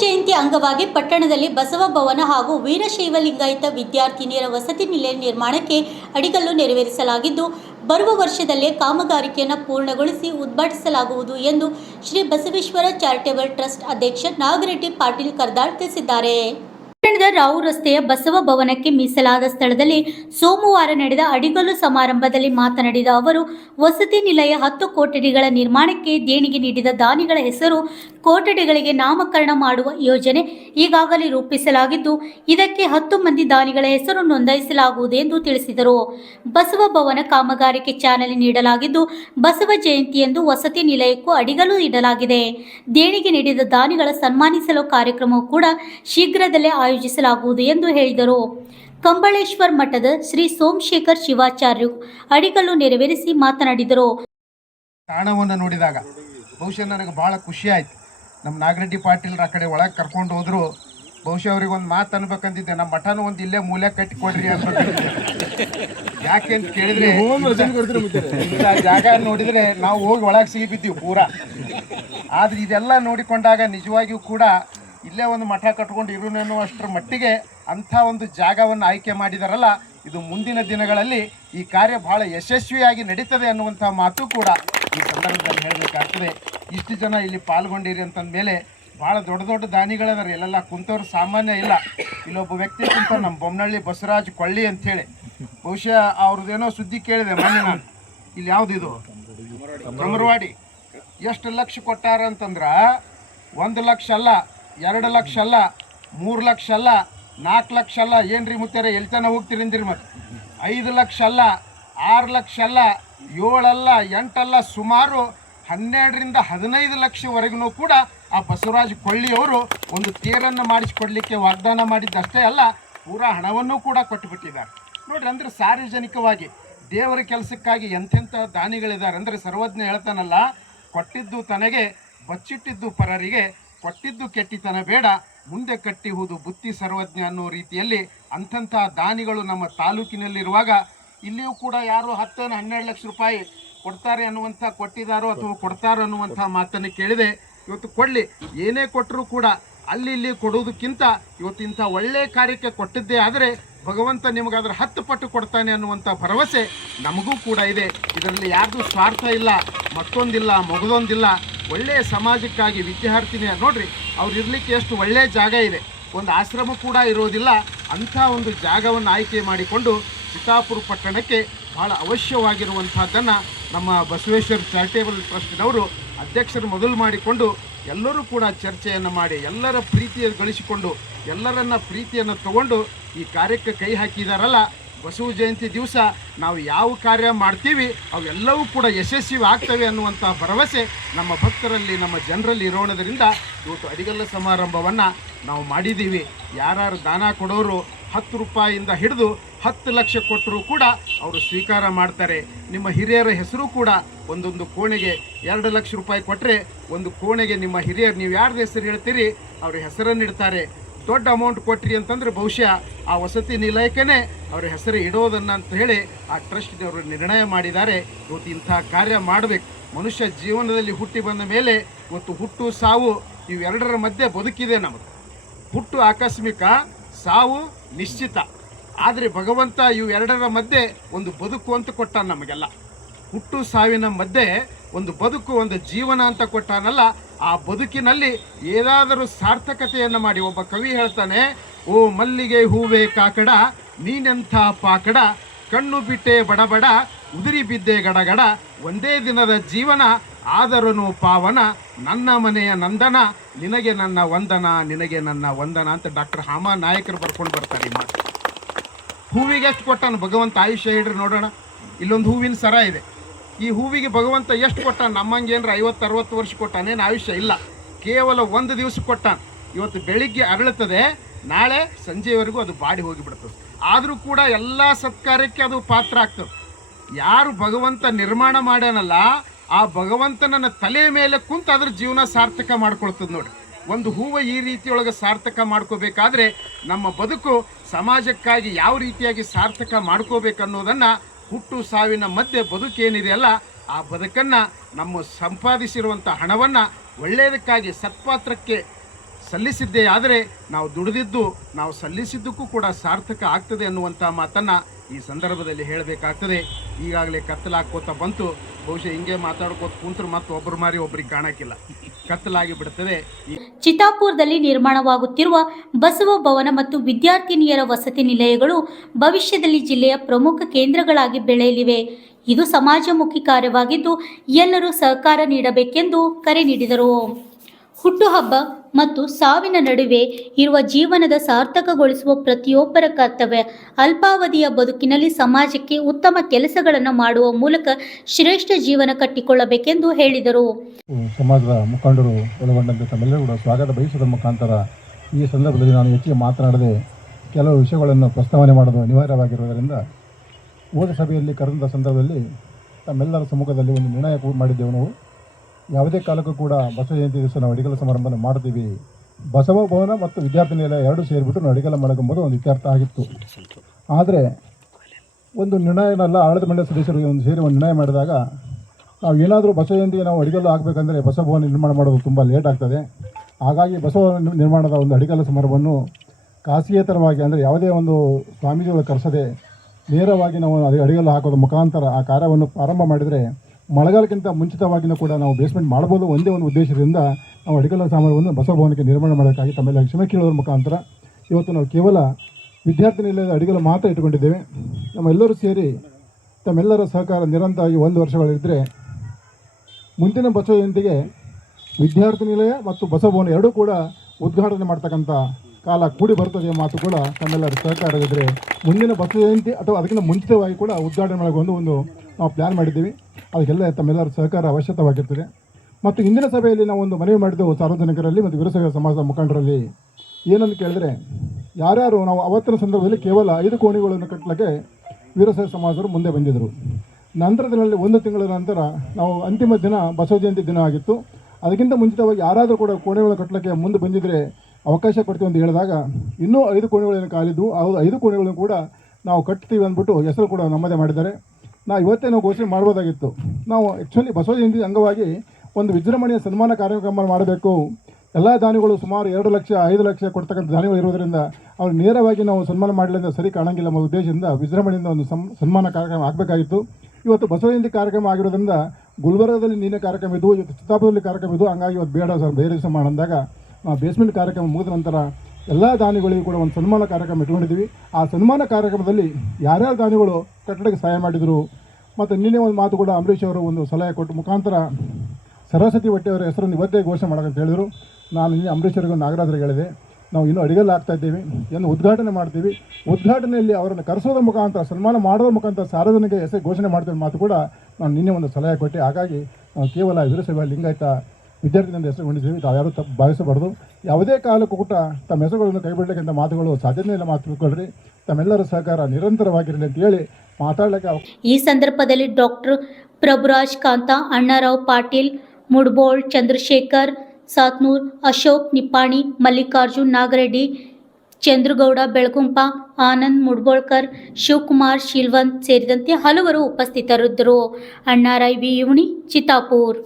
ಜಯಂತಿ ಅಂಗವಾಗಿ ಪಟ್ಟಣದಲ್ಲಿ ಬಸವ ಭವನ ಹಾಗೂ ವೀರಶೈವ ಲಿಂಗಾಯತ ವಿದ್ಯಾರ್ಥಿನಿಯರ ವಸತಿ ನಿಲಯ ನಿರ್ಮಾಣಕ್ಕೆ ಅಡಿಗಲ್ಲು ನೆರವೇರಿಸಲಾಗಿದ್ದು, ಬರುವ ವರ್ಷದಲ್ಲೇ ಕಾಮಗಾರಿಕೆಯನ್ನು ಪೂರ್ಣಗೊಳಿಸಿ ಉದ್ಘಾಟಿಸಲಾಗುವುದು ಎಂದು ಶ್ರೀ ಬಸವೇಶ್ವರ ಚಾರಿಟೇಬಲ್ ಟ್ರಸ್ಟ್ ಅಧ್ಯಕ್ಷ ನಾಗರೆಡ್ಡಿ ಪಾಟೀಲ್ ಕರ್ದಾಳ್ ತಿಳಿಸಿದ್ದಾರೆ. ಪಟ್ಟಣದ ರಾವು ರಸ್ತೆಯ ಬಸವ ಭವನಕ್ಕೆ ಮೀಸಲಾದ ಸ್ಥಳದಲ್ಲಿ ಸೋಮವಾರ ನಡೆದ ಅಡಿಗಲ್ಲು ಸಮಾರಂಭದಲ್ಲಿ ಮಾತನಾಡಿದ ಅವರು, ವಸತಿ ನಿಲಯ 10 ಕೊಠಡಿಗಳ ನಿರ್ಮಾಣಕ್ಕೆ ದೇಣಿಗೆ ನೀಡಿದ ದಾನಿಗಳ ಹೆಸರು ಕೊಠಡಿಗಳಿಗೆ ನಾಮಕರಣ ಮಾಡುವ ಯೋಜನೆ ಈಗಾಗಲೇ ರೂಪಿಸಲಾಗಿದ್ದು, ಇದಕ್ಕೆ 10 ಮಂದಿ ದಾನಿಗಳ ಹೆಸರು ನೋಂದಾಯಿಸಲಾಗುವುದು ಎಂದು ತಿಳಿಸಿದರು. ಬಸವ ಭವನ ಕಾಮಗಾರಿಕೆ ಚಾಲನೆ ನೀಡಲಾಗಿದ್ದು, ಬಸವ ಜಯಂತಿಯಂದು ವಸತಿ ನಿಲಯಕ್ಕೂ ಅಡಿಗಲ್ಲು ಇಡಲಾಗಿದೆ. ದೇಣಿಗೆ ನೀಡಿದ ದಾನಿಗಳ ಸನ್ಮಾನಿಸಲು ಕಾರ್ಯಕ್ರಮವು ಕೂಡ ಶೀಘ್ರದಲ್ಲೇ ಆಯೋಜಿಸಲಾಗುವುದು ಎಂದು ಹೇಳಿದರು. ಕಂಬಳೇಶ್ವರ ಮಠದ ಶ್ರೀ ಸೋಮಶೇಖರ್ ಶಿವಾಚಾರ್ಯರು ಅಡಿಗಲ್ಲು ನೆರವೇರಿಸಿ ಮಾತನಾಡಿದರು. ತಾಣವನ್ನು ನೋಡಿದಾಗ ಬಹುಶಃ ನನಗೆ ಬಹಳ ಖುಷಿ ಆಯ್ತು. ನಮ್ಮ ನಾಗರೆಡ್ಡಿ ಪಾಟೀಲ್ರ ಆ ಕಡೆ ಒಳಗೆ ಕರ್ಕೊಂಡು ಹೋದ್ರು. ಬಹುಶಃ ಅವ್ರಿಗೆ ಒಂದು ಮಾತು ಅನ್ಬೇಕಂತಿದ್ದೆ, ನಮ್ಮ ಮಠನೂ ಒಂದು ಇಲ್ಲೇ ಮೂಲೆ ಕಟ್ಟಿ ಕೊಡ್ರಿ ಅಂತ. ಯಾಕೆ ಅಂತ ಕೇಳಿದ್ರೆ ಜಾಗ ನೋಡಿದ್ರೆ ನಾವು ಹೋಗಿ ಒಳಗೆ ಸಿಗಿಬಿದ್ದೀವಿ ಪೂರಾ. ಆದ್ರೆ ಇದೆಲ್ಲ ನೋಡಿಕೊಂಡಾಗ ನಿಜವಾಗಿಯೂ ಕೂಡ ಇಲ್ಲೇ ಒಂದು ಮಠ ಕಟ್ಕೊಂಡು ಇರೋನೇನೋ ಅಷ್ಟರ ಮಟ್ಟಿಗೆ ಅಂಥ ಒಂದು ಜಾಗವನ್ನು ಆಯ್ಕೆ ಮಾಡಿದಾರಲ್ಲ, ಇದು ಮುಂದಿನ ದಿನಗಳಲ್ಲಿ ಈ ಕಾರ್ಯ ಬಹಳ ಯಶಸ್ವಿಯಾಗಿ ನಡೀತದೆ ಅನ್ನುವಂಥ ಮಾತು ಕೂಡ ಈ ಸಂದರ್ಭದಲ್ಲಿ ಹೇಳಬೇಕಾಗ್ತದೆ. ಇಷ್ಟು ಜನ ಇಲ್ಲಿ ಪಾಲ್ಗೊಂಡಿರಿ ಅಂತಂದ ಮೇಲೆ ಭಾಳ ದೊಡ್ಡ ದೊಡ್ಡ ದಾನಿಗಳದಾರೆ. ಇಲ್ಲೆಲ್ಲ ಕುಂತವ್ರು ಸಾಮಾನ್ಯ ಇಲ್ಲ. ಇಲ್ಲೊಬ್ಬ ವ್ಯಕ್ತಿ ಕುಂತ ನಮ್ಮ ಬೊಮ್ಮನಹಳ್ಳಿ ಬಸವರಾಜ್ ಕೊಳ್ಳಿ ಅಂಥೇಳಿ, ಬಹುಶಃ ಅವ್ರದ್ದೇನೋ ಸುದ್ದಿ ಕೇಳಿದೆ ಮೊನ್ನೆ ನಾನು. ಇಲ್ಲಿ ಯಾವುದಿದು ಕಮರವಾಡಿ ಎಷ್ಟು ಲಕ್ಷ ಕೊಟ್ಟಾರ ಅಂತಂದ್ರೆ 1 ಲಕ್ಷ ಅಲ್ಲ, 2 ಲಕ್ಷ ಅಲ್ಲ, 3 ಲಕ್ಷ ಅಲ್ಲ, 4 ಲಕ್ಷ ಅಲ್ಲ, ಏನ್ರಿ ಮುತ್ತಾರೆ ಎಲ್ತನ ಹೋಗ್ತೀರಿ ಅಂದಿರಿ. ಮತ್ತು 5 ಲಕ್ಷ ಅಲ್ಲ, 6 ಲಕ್ಷ ಅಲ್ಲ, 7 ಅಲ್ಲ, 8 ಅಲ್ಲ, ಸುಮಾರು 12ರಿಂದ 15 ಲಕ್ಷವರೆಗೂ ಕೂಡ ಆ ಬಸವರಾಜ ಕೊಳ್ಳಿಯವರು ಒಂದು ತೇರನ್ನು ಮಾಡಿಸಿಕೊಡ್ಲಿಕ್ಕೆ ವಾಗ್ದಾನ ಮಾಡಿದ್ದಷ್ಟೇ ಅಲ್ಲ, ಪೂರಾ ಹಣವನ್ನು ಕೂಡ ಕೊಟ್ಟುಬಿಟ್ಟಿದ್ದಾರೆ ನೋಡ್ರಿ. ಅಂದರೆ ಸಾರ್ವಜನಿಕವಾಗಿ ದೇವರ ಕೆಲಸಕ್ಕಾಗಿ ಎಂತೆಂಥ ದಾನಿಗಳಿದ್ದಾರೆ. ಅಂದರೆ ಸರ್ವಜ್ಞ ಹೇಳ್ತಾನಲ್ಲ, ಕೊಟ್ಟಿದ್ದು ತನಗೆ ಬಚ್ಚಿಟ್ಟಿದ್ದು ಪರರಿಗೆ, ಕೊಟ್ಟಿದ್ದು ಕೆಟ್ಟಿತನ ಬೇಡ, ಮುಂದೆ ಕಟ್ಟಿಹುದು ಬುತ್ತಿ ಸರ್ವಜ್ಞ ಅನ್ನೋ ರೀತಿಯಲ್ಲಿ ಅಂಥಂಥ ದಾನಿಗಳು ನಮ್ಮ ತಾಲೂಕಿನಲ್ಲಿರುವಾಗ ಇಲ್ಲಿಯೂ ಕೂಡ ಯಾರು 10-12 ಲಕ್ಷ ರೂಪಾಯಿ ಕೊಡ್ತಾರೆ ಅನ್ನುವಂಥ ಕೊಟ್ಟಿದ್ದಾರೋ ಅಥವಾ ಕೊಡ್ತಾರೋ ಅನ್ನುವಂಥ ಮಾತನ್ನು ಕೇಳಿದೆ. ಇವತ್ತು ಕೊಡಲಿ, ಏನೇ ಕೊಟ್ಟರೂ ಕೂಡ ಅಲ್ಲಿ ಇಲ್ಲಿ ಕೊಡುವುದಕ್ಕಿಂತ ಇವತ್ತು ಇಂಥ ಒಳ್ಳೆಯ ಕಾರ್ಯಕ್ಕೆ ಕೊಟ್ಟಿದ್ದೇ ಆದರೆ ಭಗವಂತ ನಿಮಗಾದ್ರೆ 10 ಪಟ್ಟು ಕೊಡ್ತಾನೆ ಅನ್ನುವಂಥ ಭರವಸೆ ನಮಗೂ ಕೂಡ ಇದೆ. ಇದರಲ್ಲಿ ಯಾರ್ದು ಸ್ವಾರ್ಥ ಇಲ್ಲ, ಮತ್ತೊಂದಿಲ್ಲ, ಮಗದೊಂದಿಲ್ಲ. ಒಳ್ಳೆಯ ಸಮಾಜಕ್ಕಾಗಿ ವಿದ್ಯಾರ್ಥಿನಿಯ ನೋಡ್ರಿ, ಅವ್ರು ಇರಲಿಕ್ಕೆ ಎಷ್ಟು ಒಳ್ಳೆಯ ಜಾಗ ಇದೆ. ಒಂದು ಆಶ್ರಮ ಕೂಡ ಇರೋದಿಲ್ಲ. ಅಂಥ ಒಂದು ಜಾಗವನ್ನು ಆಯ್ಕೆ ಮಾಡಿಕೊಂಡು ಚಿತ್ತಾಪುರ ಪಟ್ಟಣಕ್ಕೆ ಭಾಳ ಅವಶ್ಯವಾಗಿರುವಂಥದ್ದನ್ನು ನಮ್ಮ ಬಸವೇಶ್ವರ ಚಾರಿಟೇಬಲ್ ಟ್ರಸ್ಟ್ನವರು ಅಧ್ಯಕ್ಷರು ಮೊದಲು ಮಾಡಿಕೊಂಡು ಎಲ್ಲರೂ ಕೂಡ ಚರ್ಚೆಯನ್ನು ಮಾಡಿ ಎಲ್ಲರ ಪ್ರೀತಿಯ ಗಳಿಸಿಕೊಂಡು ಎಲ್ಲರನ್ನ ಪ್ರೀತಿಯನ್ನು ತಗೊಂಡು ಈ ಕಾರ್ಯಕ್ಕೆ ಕೈ ಹಾಕಿದಾರಲ್ಲ. ಬಸವ ಜಯಂತಿ ದಿವಸ ನಾವು ಯಾವ ಕಾರ್ಯ ಮಾಡ್ತೀವಿ ಅವೆಲ್ಲವೂ ಕೂಡ ಯಶಸ್ವಿ ಆಗ್ತವೆ ಅನ್ನುವಂಥ ಭರವಸೆ ನಮ್ಮ ಭಕ್ತರಲ್ಲಿ, ನಮ್ಮ ಜನರಲ್ಲಿ ಇರೋಣದ್ರಿಂದ ಇವತ್ತು ಅಡಿಗಲ್ಲ ಸಮಾರಂಭವನ್ನು ನಾವು ಮಾಡಿದ್ದೀವಿ. ಯಾರು ದಾನ ಕೊಡೋರು 10 ರೂಪಾಯಿಯಿಂದ ಹಿಡಿದು 10 ಲಕ್ಷ ಕೊಟ್ಟರೂ ಕೂಡ ಅವರು ಸ್ವೀಕಾರ ಮಾಡ್ತಾರೆ. ನಿಮ್ಮ ಹಿರಿಯರ ಹೆಸರು ಕೂಡ ಒಂದೊಂದು ಕೋಣೆಗೆ 2 ಲಕ್ಷ ರೂಪಾಯಿ ಕೊಟ್ಟರೆ ಒಂದು ಕೋಣೆಗೆ ನಿಮ್ಮ ಹಿರಿಯರು ನೀವು ಯಾರ್ದು ಹೆಸರು ಹೇಳ್ತೀರಿ ಅವ್ರ ಹೆಸರನ್ನು ಇಡ್ತಾರೆ. ದೊಡ್ಡ ಅಮೌಂಟ್ ಕೊಟ್ರಿ ಅಂತಂದ್ರೆ ಬಹುಶಃ ಆ ವಸತಿ ನಿಲಯಕ್ಕೇ ಅವ್ರ ಹೆಸರು ಇಡೋದನ್ನು ಅಂತ ಹೇಳಿ ಆ ಟ್ರಸ್ಟ್ನವರು ನಿರ್ಣಯ ಮಾಡಿದ್ದಾರೆ. ಇವತ್ತು ಇಂಥ ಕಾರ್ಯ ಮಾಡಬೇಕು. ಮನುಷ್ಯ ಜೀವನದಲ್ಲಿ ಹುಟ್ಟಿ ಬಂದ ಮೇಲೆ ಇವತ್ತು ಹುಟ್ಟು ಸಾವು ಇವೆರಡರ ಮಧ್ಯೆ ಬದುಕಿದೆ ನಮಗೆ. ಹುಟ್ಟು ಆಕಸ್ಮಿಕ, ಸಾವು ನಿಶ್ಚಿತ. ಆದರೆ ಭಗವಂತ ಇವೆರಡರ ಮಧ್ಯೆ ಒಂದು ಬದುಕು ಅಂತ ಕೊಟ್ಟಾನ ನಮಗೆಲ್ಲ. ಹುಟ್ಟು ಸಾವಿನ ಮಧ್ಯೆ ಒಂದು ಬದುಕು, ಒಂದು ಜೀವನ ಅಂತ ಕೊಟ್ಟಾನಲ್ಲ. ಆ ಬದುಕಿನಲ್ಲಿ ಏನಾದರೂ ಸಾರ್ಥಕತೆಯನ್ನು ಮಾಡಿ. ಒಬ್ಬ ಕವಿ ಹೇಳ್ತಾನೆ, ಓ ಮಲ್ಲಿಗೆ ಹೂವೇ ಕಾಕಡ ನೀನೆಂಥ ಪಾಕಡ, ಕಣ್ಣು ಬಿಟ್ಟೆ ಬಡಬಡ ಉದುರಿ ಬಿದ್ದೆ ಗಡಗಡ, ಒಂದೇ ದಿನದ ಜೀವನ ಆದರನು ಪಾವನ, ನನ್ನ ಮನೆಯ ನಂದನ ನಿನಗೆ ನನ್ನ ವಂದನ, ನಿನಗೆ ನನ್ನ ವಂದನ ಅಂತ ಡಾಕ್ಟರ್ ಹಾಮ ನಾಯಕರು ಬರ್ಕೊಂಡು ಬರ್ತಾರೆ. ಮಾತು ಹೂವಿಗೆ ಎಷ್ಟು ಕೊಟ್ಟಾನ ಭಗವಂತ? ಆಯುಷ್ಯ ಹೇಳ್ರಿ ನೋಡೋಣ. ಇಲ್ಲೊಂದು ಹೂವಿನ ಸರ ಇದೆ. ಈ ಹೂವಿಗೆ ಭಗವಂತ ಎಷ್ಟು ಕೊಟ್ಟಾನ? ನಮ್ಮಂಗೇನ್ರ 50-60 ವರ್ಷ ಕೊಟ್ಟಾನೇನು ಆಯುಷ್ಯ ಇಲ್ಲ. ಕೇವಲ 1 ದಿವಸ ಕೊಟ್ಟಾನ. ಇವತ್ತು ಬೆಳಿಗ್ಗೆ ಅರಳುತ್ತದೆ, ನಾಳೆ ಸಂಜೆವರೆಗೂ ಅದು ಬಾಡಿ ಹೋಗಿಬಿಡ್ತದೆ. ಆದರೂ ಕೂಡ ಎಲ್ಲ ಸತ್ಕಾರ್ಯಕ್ಕೆ ಅದು ಪಾತ್ರ ಆಗ್ತದೆ. ಯಾರು ಭಗವಂತ ನಿರ್ಮಾಣ ಮಾಡ್ಯಾನಲ್ಲ, ಆ ಭಗವಂತನನ್ನ ತಲೆ ಮೇಲೆ ಕುಂತು ಅದ್ರ ಜೀವನ ಸಾರ್ಥಕ ಮಾಡ್ಕೊಳ್ತದೆ ನೋಡಿ. ಒಂದು ಹೂವು ಈ ರೀತಿಯೊಳಗೆ ಸಾರ್ಥಕ ಮಾಡ್ಕೋಬೇಕಾದ್ರೆ ನಮ್ಮ ಬದುಕು ಸಮಾಜಕ್ಕಾಗಿ ಯಾವ ರೀತಿಯಾಗಿ ಸಾರ್ಥಕ ಮಾಡ್ಕೋಬೇಕನ್ನೋದನ್ನು ಹುಟ್ಟು ಸಾವಿನ ಮಧ್ಯೆ ಬದುಕೇನಿದೆಯಲ್ಲ, ಆ ಬದುಕನ್ನು ನಮ್ಮ ಸಂಪಾದಿಸಿರುವಂಥ ಹಣವನ್ನು ಒಳ್ಳೆಯದಕ್ಕಾಗಿ ಸತ್ಪಾತ್ರಕ್ಕೆ ಸಲ್ಲಿಸಿದ್ದೇ ಆದರೆ ನಾವು ದುಡಿದಿದ್ದು ನಾವು ಸಲ್ಲಿಸಿದ್ದಕ್ಕೂ ಕೂಡ ಸಾರ್ಥಕ ಆಗ್ತದೆ ಅನ್ನುವಂಥ ಮಾತನ್ನು ಈ ಸಂದರ್ಭದಲ್ಲಿ ಹೇಳಬೇಕಾಗ್ತದೆ. ಈಗಾಗಲೇ ಕತ್ತಲಾಗ್ಕೋತ ಬಂತು. ಬಹುಶಃ ಹಿಂಗೆ ಮಾತಾಡ್ಕೋತ ಕುಂತ್ರು ಮತ್ತು ಒಬ್ಬರು ಮಾರಿ ಒಬ್ಬರಿಗೆ ಕಾಣಕ್ಕಿಲ್ಲ, ಕತ್ತಲಾಗಿ ಬಿಡ್ತದೆ. ಚಿತ್ತಾಪುರದಲ್ಲಿ ನಿರ್ಮಾಣವಾಗುತ್ತಿರುವ ಬಸವ ಭವನ ಮತ್ತು ವಿದ್ಯಾರ್ಥಿನಿಯರ ವಸತಿ ನಿಲಯಗಳು ಭವಿಷ್ಯದಲ್ಲಿ ಜಿಲ್ಲೆಯ ಪ್ರಮುಖ ಕೇಂದ್ರಗಳಾಗಿ ಬೆಳೆಯಲಿವೆ. ಇದು ಸಮಾಜಮುಖಿ ಕಾರ್ಯವಾಗಿದ್ದು ಎಲ್ಲರೂ ಸಹಕಾರ ನೀಡಬೇಕೆಂದು ಕರೆ ನೀಡಿದರು. ಹುಟ್ಟುಹಬ್ಬ ಮತ್ತು ಸಾವಿನ ನಡುವೆ ಇರುವ ಜೀವನದ ಸಾರ್ಥಕಗೊಳಿಸುವ ಪ್ರತಿಯೊಬ್ಬರ ಕರ್ತವ್ಯ. ಅಲ್ಪಾವಧಿಯ ಬದುಕಿನಲ್ಲಿ ಸಮಾಜಕ್ಕೆ ಉತ್ತಮ ಕೆಲಸಗಳನ್ನು ಮಾಡುವ ಮೂಲಕ ಶ್ರೇಷ್ಠ ಜೀವನ ಕಟ್ಟಿಕೊಳ್ಳಬೇಕೆಂದು ಹೇಳಿದರು. ಸಮಾಜದ ಮುಖಂಡರು ಒಳಗೊಂಡಂತೆ ತಮ್ಮೆಲ್ಲರೂ ಕೂಡ ಸ್ವಾಗತ ಬಯಸುವ ಮುಖಾಂತರ ಈ ಸಂದರ್ಭದಲ್ಲಿ ನಾನು ಹೆಚ್ಚಿಗೆ ಮಾತನಾಡದೆ ಕೆಲವು ವಿಷಯಗಳನ್ನು ಪ್ರಸ್ತಾವನೆ ಮಾಡೋದು ಅನಿವಾರ್ಯವಾಗಿರುವುದರಿಂದ ಹೋದ ಸಭೆಯಲ್ಲಿ ಕರೆದ ಸಂದರ್ಭದಲ್ಲಿ ತಮ್ಮೆಲ್ಲರ ಸಮ್ಮುಖದಲ್ಲಿ ಒಂದು ನಿರ್ಣಯ ಮಾಡಿದ್ದೆವು. ನಾವು ಯಾವುದೇ ಕಾಲಕ್ಕೂ ಕೂಡ ಬಸವ ಜಯಂತಿ ದಿವಸ ನಾವು ಅಡಿಗಲ ಸಮಾರಂಭವನ್ನು ಮಾಡ್ತೀವಿ. ಬಸವ ಭವನ ಮತ್ತು ವಿದ್ಯಾರ್ಥಿ ನಿಲಯ ಎರಡು ಸೇರಿಬಿಟ್ಟು ನಾವು ಅಡಿಗಲ ಮಾಡೋಕೆಂಬುದು ಒಂದು ಇತ್ಯರ್ಥ ಆಗಿತ್ತು. ಆದರೆ ಒಂದು ನಿರ್ಣಯನೆಲ್ಲ ಆಡಳಿತ ಮಂಡಳಿ ಸದಸ್ಯರಿಗೆ ಒಂದು ಸೇರಿ ಒಂದು ನಿರ್ಣಯ ಮಾಡಿದಾಗ ನಾವು ಏನಾದರೂ ಬಸವ ಜಯಂತಿಗೆ ನಾವು ಅಡಿಗಲ್ಲು ಆಗಬೇಕಂದ್ರೆ ಬಸವ ಭವನ ನಿರ್ಮಾಣ ಮಾಡೋದು ತುಂಬ ಲೇಟ್ ಆಗ್ತದೆ. ಹಾಗಾಗಿ ಬಸವ ನಿರ್ಮಾಣದ ಒಂದು ಅಡಿಗಲ ಸಮಾರಂಭವನ್ನು ಖಾಸಗಿಯೇತರವಾಗಿ ಅಂದರೆ ಯಾವುದೇ ಒಂದು ಸ್ವಾಮೀಜಿಗಳು ಕರೆಸದೆ ನೇರವಾಗಿ ನಾವು ಅಡಿಗಲ್ಲು ಹಾಕೋದ್ರ ಮುಖಾಂತರ ಆ ಕಾರ್ಯವನ್ನು ಪ್ರಾರಂಭ ಮಾಡಿದರೆ ಮಳೆಗಾಲಕ್ಕಿಂತ ಮುಂಚಿತವಾಗಿಯೂ ಕೂಡ ನಾವು ಬೇಸ್ಮೆಂಟ್ ಮಾಡ್ಬೋದು. ಒಂದೇ ಒಂದು ಉದ್ದೇಶದಿಂದ ನಾವು ಅಡಿಗಲ ಸಮಾರಂಭವನ್ನು ಬಸವ ಭವನಕ್ಕೆ ನಿರ್ಮಾಣ ಮಾಡೋಕ್ಕಾಗಿ ತಮ್ಮೆಲ್ಲ ಕ್ಷಮೆ ಕೇಳೋದ್ರ ಮುಖಾಂತರ ಇವತ್ತು ನಾವು ಕೇವಲ ವಿದ್ಯಾರ್ಥಿ ನಿಲಯದ ಅಡಿಗಲು ಮಾತ್ರ ಇಟ್ಟುಕೊಂಡಿದ್ದೇವೆ. ನಮ್ಮೆಲ್ಲರೂ ಸೇರಿ ತಮ್ಮೆಲ್ಲರ ಸಹಕಾರ ನಿರಂತರವಾಗಿ 1 ವರ್ಷಗಳಿದ್ದರೆ ಮುಂದಿನ ಬಸವ ಜಯಂತಿಗೆ ವಿದ್ಯಾರ್ಥಿ ನಿಲಯ ಮತ್ತು ಬಸವ ಭವನ ಎರಡೂ ಕೂಡ ಉದ್ಘಾಟನೆ ಮಾಡ್ತಕ್ಕಂಥ ಕಾಲ ಕೂಡಿ ಬರ್ತದೆ ಮಾತು ಕೂಡ ತಮ್ಮೆಲ್ಲರ ಸಹಕಾರವಿದ್ದರೆ ಮುಂದಿನ ಬಸವ ಜಯಂತಿ ಅಥವಾ ಅದಕ್ಕಿಂತ ಮುಂಚಿತವಾಗಿ ಕೂಡ ಉದ್ಘಾಟನೆ ಮಾಡೋಕೆ ಒಂದು ನಾವು ಪ್ಲ್ಯಾನ್ ಮಾಡಿದ್ದೀವಿ. ಅದಕ್ಕೆಲ್ಲ ತಮ್ಮೆಲ್ಲರ ಸಹಕಾರ ಅವಶ್ಯಕವಾಗಿರ್ತದೆ. ಮತ್ತು ಇಂದಿನ ಸಭೆಯಲ್ಲಿ ನಾವು ಒಂದು ಮನವಿ ಮಾಡಿದ್ದೆವು ಸಾರ್ವಜನಿಕರಲ್ಲಿ ಮತ್ತು ವೀರಶೈವ ಸಮಾಜದ ಮುಖಂಡರಲ್ಲಿ. ಏನಂತ ಕೇಳಿದರೆ ಯಾರ್ಯಾರು ನಾವು ಅವತ್ತಿನ ಸಂದರ್ಭದಲ್ಲಿ ಕೇವಲ 5 ಕೋಣೆಗಳನ್ನು ಕಟ್ಟಲಿಕ್ಕೆ ವೀರಶೈವ ಸಮಾಜರು ಮುಂದೆ ಬಂದಿದ್ದರು. ನಂತರದಲ್ಲಿ 1 ತಿಂಗಳ ನಂತರ ನಾವು ಅಂತಿಮ ದಿನ ಬಸವ ಜಯಂತಿ ದಿನ ಆಗಿತ್ತು. ಅದಕ್ಕಿಂತ ಮುಂಚಿತವಾಗಿ ಯಾರಾದರೂ ಕೂಡ ಕೋಣೆಗಳನ್ನು ಕಟ್ಟಲಿಕ್ಕೆ ಮುಂದೆ ಬಂದಿದ್ದರೆ ಅವಕಾಶ ಕೊಡ್ತೀವಿ ಅಂತ ಹೇಳಿದಾಗ ಇನ್ನೂ 5 ಕೋಣೆಗಳನ್ನು ಕಾಲಿದ್ದು ಆ 5 ಕೋಣೆಗಳನ್ನು ಕೂಡ ನಾವು ಕಟ್ತೀವಿ ಅಂದ್ಬಿಟ್ಟು ಹೆಸರು ಕೂಡ ನಮ್ಮದೇ ಮಾಡಿದ್ದಾರೆ. ಇವತ್ತೇ ನಾವು ಘೋಷಣೆ ಮಾಡ್ಬೋದಾಗಿತ್ತು. ನಾವು ಆ್ಯಕ್ಚುಲಿ ಬಸವ ಜಯಂತಿ ಅಂಗವಾಗಿ ಒಂದು ವಿಜೃಂಭಣೆಯ ಸನ್ಮಾನ ಕಾರ್ಯಕ್ರಮ ಮಾಡಬೇಕು. ಎಲ್ಲ ದಾನಿಗಳು ಸುಮಾರು 2 ಲಕ್ಷ 5 ಲಕ್ಷ ಕೊಡ್ತಕ್ಕಂಥ ದಾನಿಗಳು ಇರೋದರಿಂದ ಅವ್ರು ನೇರವಾಗಿ ನಾವು ಸನ್ಮಾನ ಮಾಡಲಿಲ್ಲ ಸರಿ ಕಾಣಂಗಿಲ್ಲ ಎಂಬ ಉದ್ದೇಶದಿಂದ ವಿಜೃಂಭಣೆಯಿಂದ ಒಂದು ಸನ್ಮಾನ ಕಾರ್ಯಕ್ರಮ ಆಗಬೇಕಾಗಿತ್ತು. ಇವತ್ತು ಬಸವ ಜಯಂತಿ ಕಾರ್ಯಕ್ರಮ ಆಗಿರೋದ್ರಿಂದ ಗುಲ್ಬರ್ಗದಲ್ಲಿ ನೀನೇ ಕಾರ್ಯಕ್ರಮ ಇದ್ದು, ಇವತ್ತು ಚಿತ್ತಾಪುರದಲ್ಲಿ ಕಾರ್ಯಕ್ರಮ ಇದ್ದು, ಹಂಗಾಗಿ ಇವತ್ತು ಬೇಡ ಸರ್ ಬೇರೆ ದಿವಸ ಮಾಡಂದಾಗ ನಾವು ಬೇಸ್ಮೆಂಟ್ ಕಾರ್ಯಕ್ರಮ ಮುಗಿದ ನಂತರ ಎಲ್ಲ ದಾನಿಗಳಿಗೂ ಕೂಡ ಒಂದು ಸನ್ಮಾನ ಕಾರ್ಯಕ್ರಮ ಇಟ್ಕೊಂಡಿದ್ದೀವಿ. ಆ ಸನ್ಮಾನ ಕಾರ್ಯಕ್ರಮದಲ್ಲಿ ಯಾರ್ಯಾರು ದಾನಿಗಳು ಕಟ್ಟಡಕ್ಕೆ ಸಹಾಯ ಮಾಡಿದರು ಮತ್ತು ನಿನ್ನೆ ಒಂದು ಮಾತು ಕೂಡ ಅಂಬರೀಷ್ ಅವರು ಒಂದು ಸಲಹೆ ಕೊಟ್ಟು ಮುಖಾಂತರ ಸರಸ್ವತಿ ಹೊಟ್ಟೆಯವರ ಹೆಸರನ್ನು ಇವತ್ತೇ ಘೋಷಣೆ ಮಾಡೋಕ್ಕಂತ ಹೇಳಿದರು. ನಾನು ನಿನ್ನೆ ಅಂಬರೀಷ್ ಅವರಿಗೂ ನಾಗರಾಜರಿಗೆ ಹೇಳಿದೆ, ನಾವು ಇನ್ನೂ ಅಡಿಗಲ್ಲು ಆಗ್ತಾ ಇದ್ದೀವಿ, ಏನು ಉದ್ಘಾಟನೆ ಮಾಡ್ತೀವಿ. ಉದ್ಘಾಟನೆಯಲ್ಲಿ ಅವರನ್ನು ಕರೆಸೋದ್ರ ಮುಖಾಂತರ ಸನ್ಮಾನ ಮಾಡೋದ್ರ ಮುಖಾಂತರ ಸಾರ್ವಜನಿಕ ಹೆಸರು ಘೋಷಣೆ ಮಾಡ್ತೀವಿ ಮಾತು ಕೂಡ ನಾನು ನಿನ್ನೆ ಒಂದು ಸಲಹೆ ಕೊಟ್ಟೆ. ಹಾಗಾಗಿ ನಾವು ಕೇವಲ ವೀರಶೈವ ಲಿಂಗಾಯತ ವಿದ್ಯಾರ್ಥಿಗಳಿಂದ ಹೆಸರುಗೊಂಡಿದ್ದೀವಿ. ಯಾರೂ ತಪ್ಪು ಭಾವಿಸಬಾರ್ದು. ಯಾವುದೇ ಕಾಲಕ್ಕೂ ಕೂಡ ತಮ್ಮ ಹೆಸರುಗಳನ್ನು ಕೈಬಿಡಲಿಕ್ಕಿಂತ ಮಾತುಗಳು ಸಾಧ್ಯತೆ ಇಲ್ಲ. ಮಾತು ತಿಳ್ಕೊಳ್ರಿ. ತಮ್ಮೆಲ್ಲರ ಸಹಕಾರ ನಿರಂತರವಾಗಿರಲಿ ಅಂತ ಹೇಳಿ ಮಾತಾಡಲಿಕ್ಕೆ. ಈ ಸಂದರ್ಭದಲ್ಲಿ ಡಾಕ್ಟರ್ ಪ್ರಭುರಾಜ್ ಕಾಂತ, ಅಣ್ಣಾರಾವ್ ಪಾಟೀಲ್, ಮುಡ್ಬೋಳ್, ಚಂದ್ರಶೇಖರ್ ಸಾತ್ನೂರ್, ಅಶೋಕ್ ನಿಪ್ಪಾಣಿ, ಮಲ್ಲಿಕಾರ್ಜುನ್ ನಾಗರೆಡ್ಡಿ, ಚಂದ್ರಗೌಡ ಬೆಳಗುಂಪ, ಆನಂದ್ ಮುಡ್ಬೋಳ್ಕರ್, ಶಿವಕುಮಾರ್ ಶಿಲ್ವಂತ್ ಸೇರಿದಂತೆ ಹಲವರು ಉಪಸ್ಥಿತರಿದ್ದರು. ಅಣ್ಣಾರಾಯ್ ವಿ ಯುಣಿ, ಚಿತ್ತಾಪುರ್.